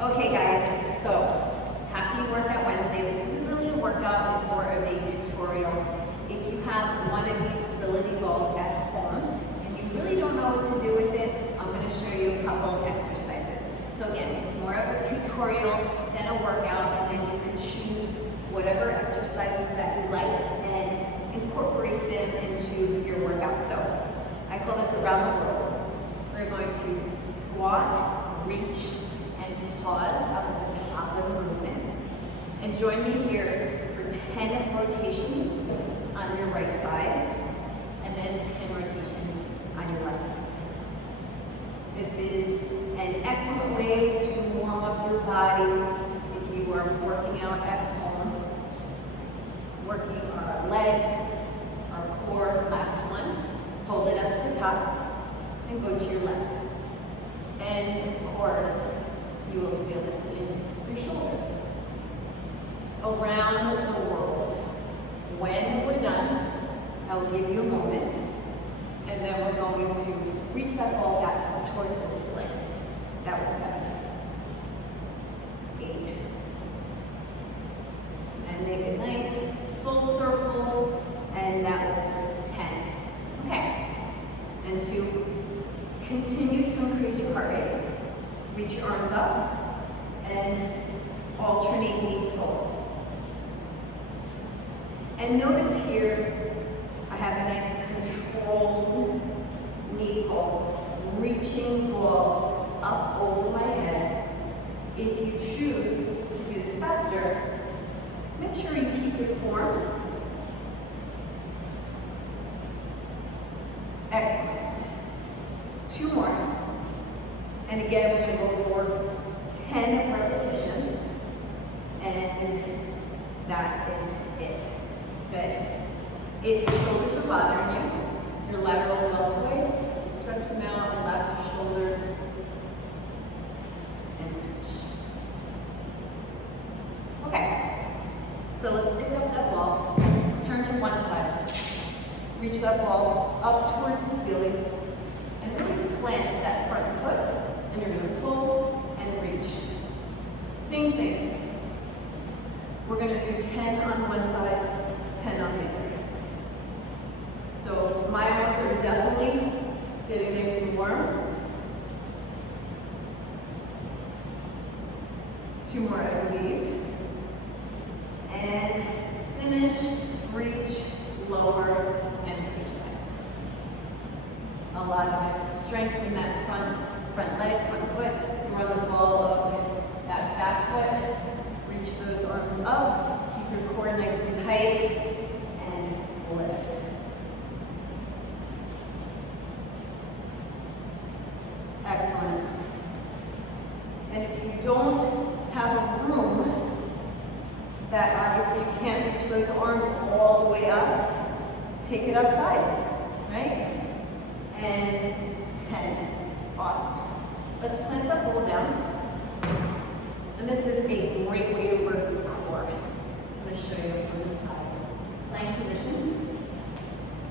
Okay guys, so happy Workout Wednesday. This isn't really a workout, it's more of a tutorial. If you have one of these stability balls at home and you really don't know what to do with it, I'm going to show you a couple of exercises. So again, it's more of a tutorial than a workout, and then you can choose whatever exercises that you like and incorporate them into your workout. So I call this around the world. We're going to squat, reach, and pause up at the top of the movement. And join me here for 10 rotations on your right side, and then 10 rotations on your left side. This is an excellent way to warm up your body if you are working out at home, working our legs, our core. Last one, hold it up at the top and go to your left. And of course, you will feel this in your shoulders. Around the world. When we're done, I will give you a moment, and then we're going to reach that ball back towards the ceiling. That was 7, 8, and make a nice full circle, and that was 10. Okay, and to continue to increase your heart rate, reach your arms up and alternate knee pulls. And notice here, I have a nice controlled knee pull, reaching the ball up over my head. If you choose to do this faster, make sure you keep your form. Excellent. 2 more. And again, we're going to go for 10 repetitions, and that is it. Good. If your shoulders are bothering you, your lateral deltoid, just stretch them out, relax your shoulders, and switch. Okay, so let's pick up that ball, turn to one side, reach that ball up towards the ceiling, and really plant that front foot. And you're going to pull and reach. Same thing. We're going to do 10 on one side, 10 on the other. So my arms are definitely getting nice and warm. 2 more, I believe. And finish, reach, lower, and switch sides. A lot of strength in that front leg, front foot. Run the ball up that back foot. Reach those arms up. Keep your core nice and tight. And lift. Excellent. And if you don't have a room that obviously you can't reach those arms all the way up, take it outside, right? And 10. Awesome. Let's plant that ball down. And this is a great way to work the core. I'm going to show you from this side. Plank position.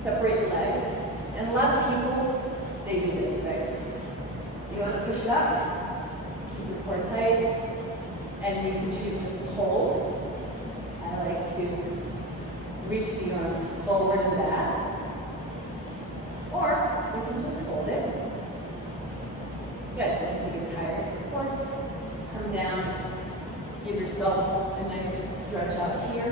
Separate your legs. And a lot of people, they do this, right? You want to push it up. Keep your core tight. And you can choose just to hold. I like to reach the arms forward and back. Or you can just hold it. Good. If you get tired, of course, come down, give yourself a nice stretch up here.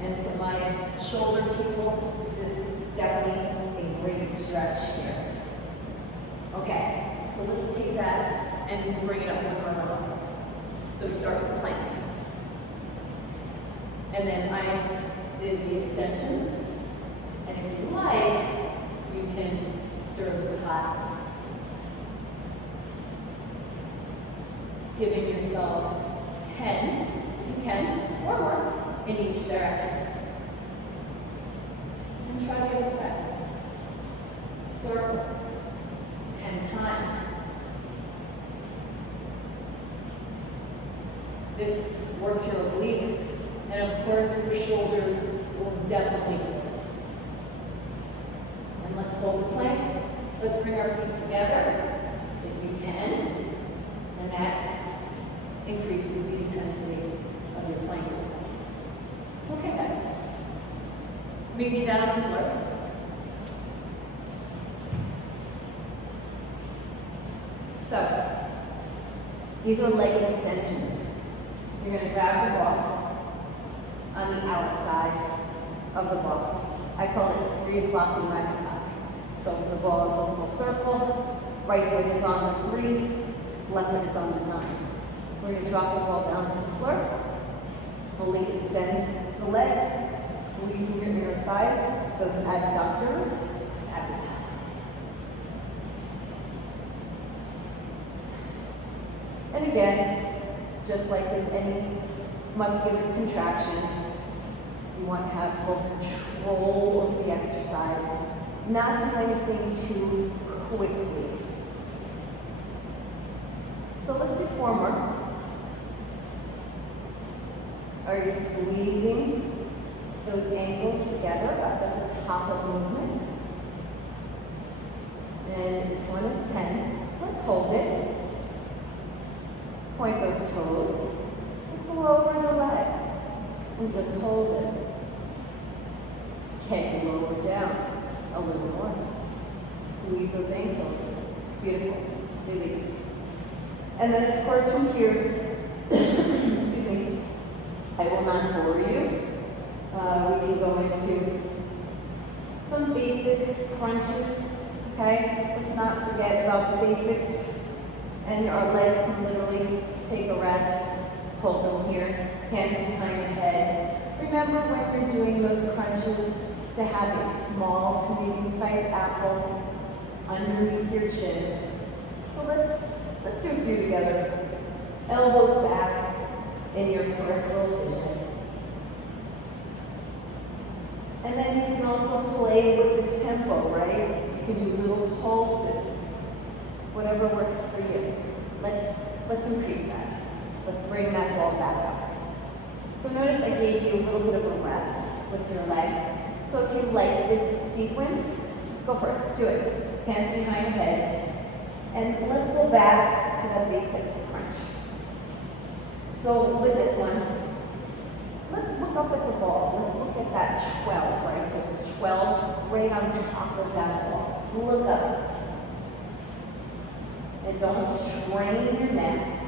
And for my shoulder people, this is definitely a great stretch here. Okay, so let's take that and bring it up one more level. So we start with the plank. And then I did the extensions. And if you like, you can stir the pot. Giving yourself 10, if you can, or more, in each direction. And try the other side. Circles, 10 times. This works your obliques, and of course your shoulders will definitely feel this. And let's hold the plank. Let's bring our feet together, if you can. And And that increases the intensity of your plank as well. Okay, guys. Maybe down on the floor. So, these are leg extensions. You're going to grab the ball on the outside of the ball. I call it 3 o'clock and 9 o'clock. So if the ball is a full circle, right foot is on the 3, left foot is on the 9. We're going to drop the ball down to the floor, fully extend the legs, squeezing your inner thighs, those adductors at the top. And again, just like with any muscular contraction, you want to have full control of the exercise, not do anything too quickly. So let's do 4 more. Are you squeezing those ankles together up at the top of the movement? And this one is 10. Let's hold it. Point those toes. Let's lower the legs and just hold it. Can you lower down a little more? Squeeze those ankles. Beautiful. Release. And then, of course, from here, excuse me, I will not bore you. We can go into some basic crunches. Okay? Let's not forget about the basics. And our legs can literally take a rest. Hold them here, hands behind your head. Remember when you're doing those crunches to have a small to medium-sized apple underneath your chins. So let's do a few together. Elbows back in your peripheral vision. And then you can also play with the tempo, right? You can do little pulses. Whatever works for you. Let's increase that. Let's bring that ball back up. So notice I gave you a little bit of a rest with your legs. So if you like this sequence, go for it. Do it. Hands behind your head. And let's go back to that basic crunch. So with this one, let's look up at the ball. Let's look at that 12, right? So it's 12 right on top of that ball. Look up. And don't strain your neck.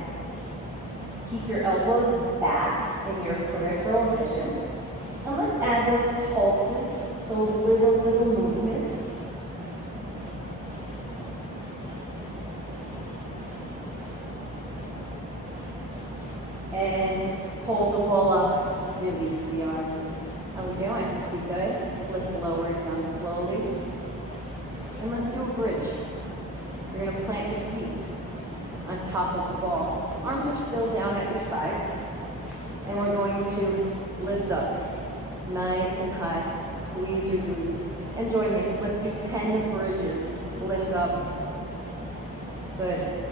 Keep your elbows back in your peripheral vision. And let's add those pulses, so little movements. And hold the ball up, release the arms. How are we doing? We good? Let's lower it down slowly. And let's do a bridge. You're going to plant your feet on top of the ball. Arms are still down at your sides. And we're going to lift up. Nice and high. Squeeze your glutes. And join me. Let's do 10 bridges. Lift up. Good.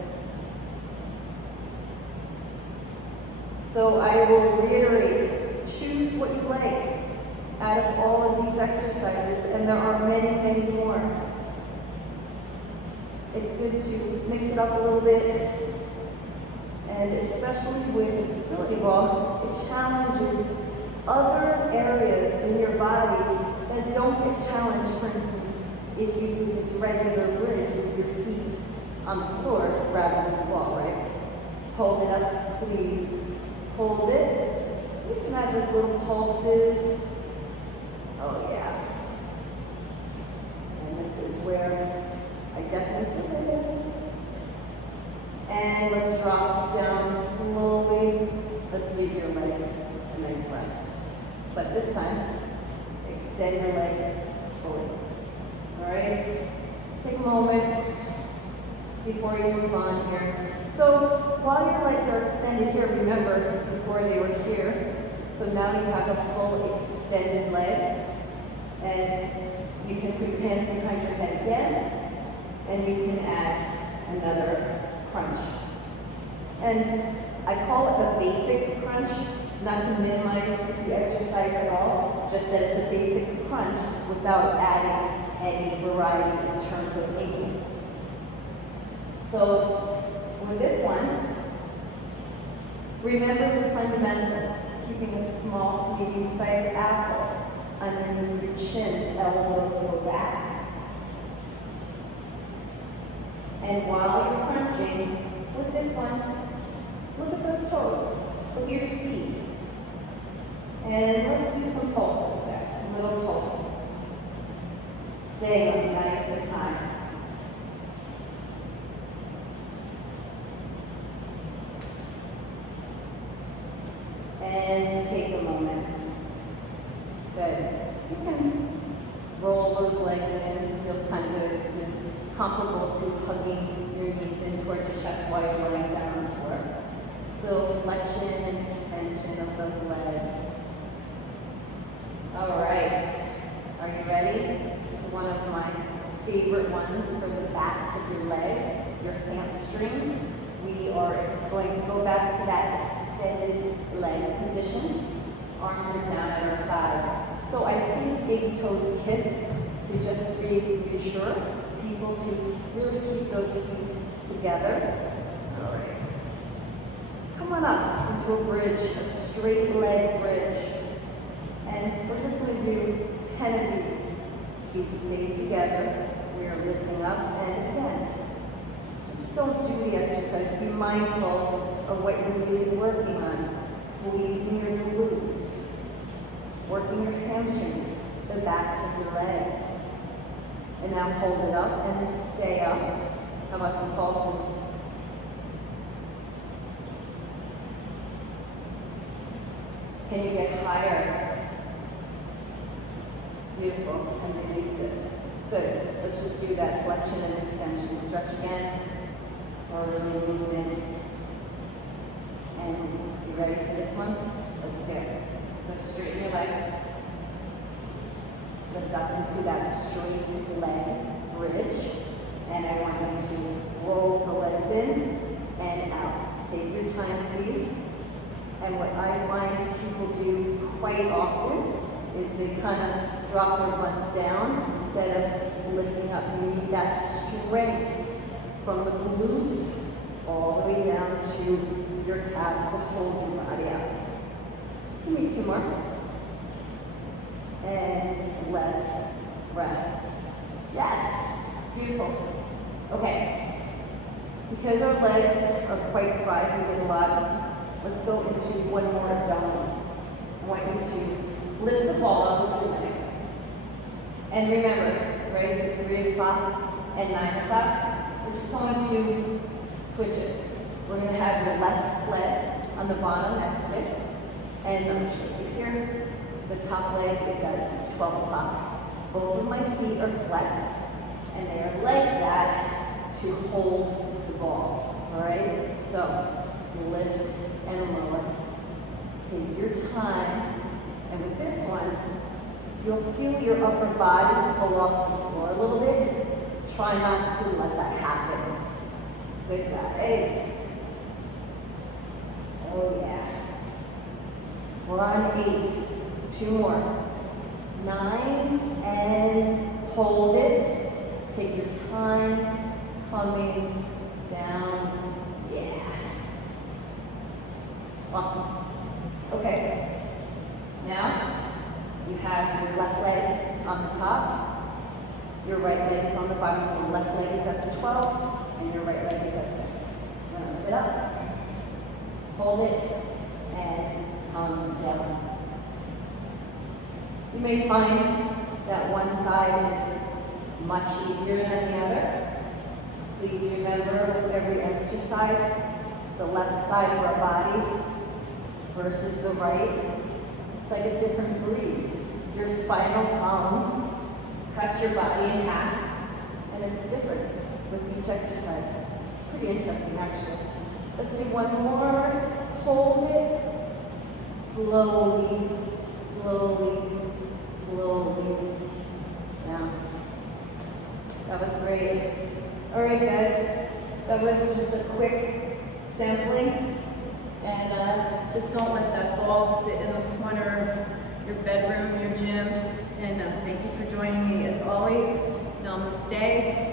So I will reiterate, choose what you like out of all of these exercises. And there are many more. It's good to mix it up a little bit, and especially with the stability ball, it challenges other areas in your body that don't get challenged. For instance, if you did this regular bridge with your feet on the floor rather than the ball, right? Hold it up, please. Hold it. You can add those little pulses. Oh yeah. And this is where I definitely feel this. And let's drop down slowly. Let's leave your legs a nice rest. But this time, extend your legs fully. All right? Take a moment before you move on here. So while your legs are extended here, remember before they were here. So now you have a full extended leg. And you can put your hands behind your head again. And you can add another crunch. And I call it a basic crunch, not to minimize the exercise at all, just that it's a basic crunch without adding any variety in terms of angles. So with this one, Remember the fundamentals, keeping a small to medium-sized apple underneath your chins, elbows go back. And while you're crunching, with this one, look at those toes, look at your feet. And let's do some pulses, guys, little pulses. Stay up nice and high. And take a moment. Good. You can roll those legs in. It feels kind of good. This is comparable to hugging your knees in towards your chest while you're lying down on the floor. Little flexion and extension of those legs. All right. Are you ready? This is one of my favorite ones for the backs of your legs, your hamstrings. We are going to go back to that extended leg position. Arms are down at our sides. So I see big toes kiss to just reassure people to really keep those feet together. All right. Come on up into a bridge, a straight leg bridge. And we're just going to do 10 of these. Feet stay together. We are lifting up, and again, just don't do the exercise. Be mindful of what you're really working on. Squeezing your glutes, working your hamstrings, the backs of your legs. And now hold it up and stay up. How about some pulses? Can you get higher? Beautiful, and release it. Good, let's just do that flexion and extension. Stretch again, or really movement. And you ready for this one? Let's do it. So straighten your legs. Lift up into that straight leg bridge. And I want you to roll the legs in and out. Take your time, please. And what I find people do quite often is they kind of drop their buns down instead of lifting up. You need that strength from the glutes all the way down to your calves to hold your body up. Give me 2 more. And let's rest. Yes, beautiful. Okay, because our legs are quite fried, we did a lot. Let's go into one more abdominal. I want you to lift the ball up with your legs. And remember, right at 3 o'clock and 9 o'clock, we're just going to switch it. We're going to have your left leg on the bottom at 6. And I'm show you here, the top leg is at 12 o'clock. Both of my feet are flexed, and they are like that to hold the ball. All right? So lift and lower. Take your time. And with this one, you'll feel your upper body pull off the floor a little bit. Try not to let that happen. Good guys. Oh yeah. We're on 8. 2 more. 9 and hold it. Take your time. Coming down. Yeah. Awesome. Okay. Now, you have your left leg on the top, your right leg is on the bottom, so left leg is at the 12, and your right leg is at 6. You're going to lift it up, hold it, and come down. You may find that one side is much easier than the other. Please remember with every exercise, the left side of our body versus the right. It's like a different breed. Your spinal column cuts your body in half, and it's different with each exercise. It's pretty interesting, actually. Let's do one more. Hold it. Slowly, slowly, slowly down. That was great. All right, guys. That was just a quick sampling. And just don't let that ball sit in the corner of your bedroom, your gym. And thank you for joining me as always. Namaste.